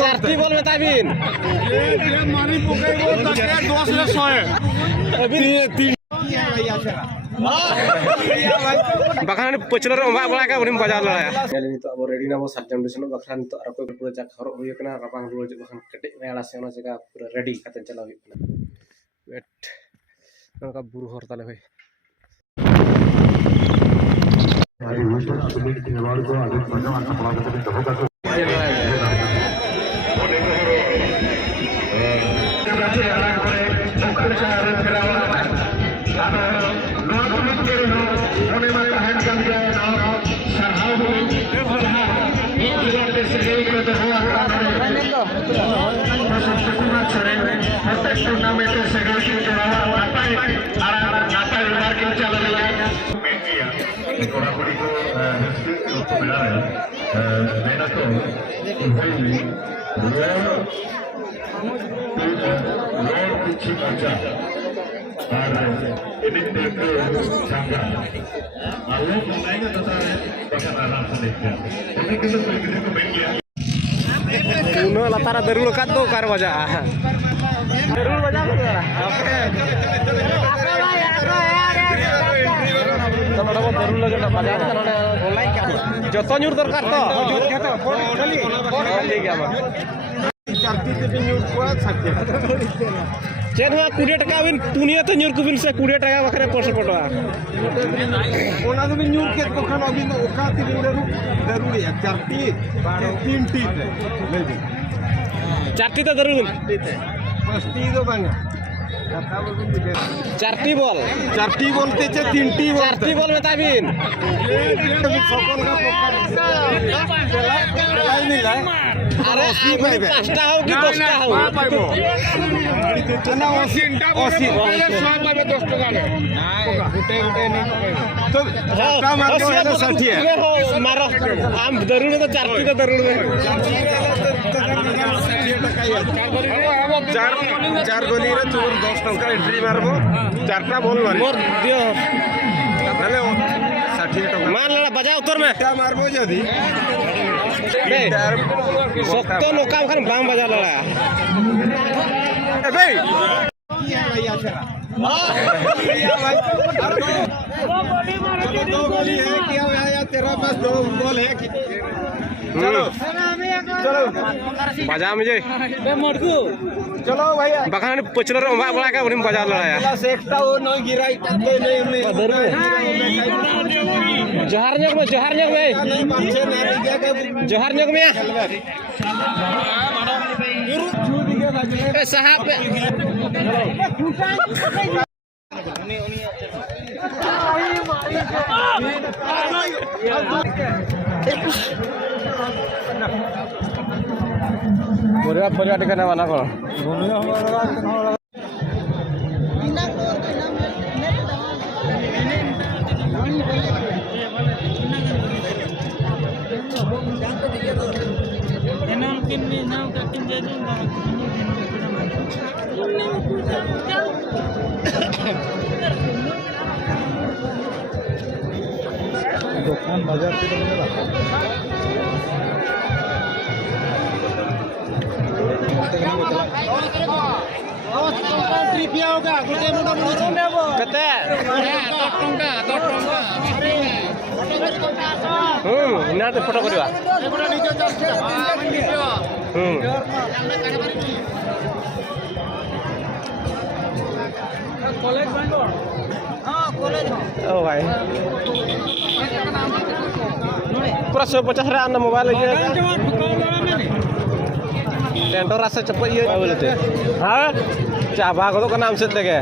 चारती ball में ताबिन मारी पुके वो तक 10 ले 100 अभी 3 बखान पचलर ओमा बड़ा का उनी बाजार लड़ाया यानी तो अब रेडी ना वो सज्जन डिशन बखान तो अर कोई पूरा जा खरो हुई कना रपांग रोज बखान कटे वेला से ओना जगह पूरा रेडी कते चला हुई कना वेट नका बुरु हर ताले भाई हमारी विश्व सुनील खिलवाड़ को आगे बढ़ना वाला पड़ा करते हैं दफा करते latara darul kan tuh kar wajah darul wajah joto nyur dorkar to chain हुआ 20 टका बिन पुनिया तो न्यूर कुबिन से 20 टका बखरे परसे पटवा ओना तो बिन न्यूर के बखन अभी ओका ती बिन जरूरी है चारती 3 टी ले दे चारती तो जरूर पस्ती तो बंग चारती बॉल ते चे 3 टी बॉल चारती बॉल में ताबिन सकल का पकड़ नहीं लाए अरे 5टा हो कि 10टा हो ना 80 पाइबे 10 टका ले गुटे नहीं तो का मार के तो 60 है मारो आम जरूर तो चारती तो जरूर चार गोली रे तू 10 टका एंट्री मारबो चारटा बॉल मार मोर दियो भले 60 टका मार लड़ा बजा उतर में क्या मारबो जदी सख्त नौका खान बांग बजा लड़ा भाई दो गोली है क्या या तेरा पास 2 बॉल है चलो चलो बजा मुझे चलो भाई बखान पचलर ओमा बड़ा का उनी बाजार लड़ाया एकटा वो न गिराई नहीं जहर जग में जहर जग में ए साहब परिवार टिकाना वाला कौन दुकान बाजार होगा ना तो फोटो करवा ओ भाई पूरा 150 रे मोबाइल टेंटो रास्ता चप्पल ये बोलते हाँ चाबा को तो नाम से देखे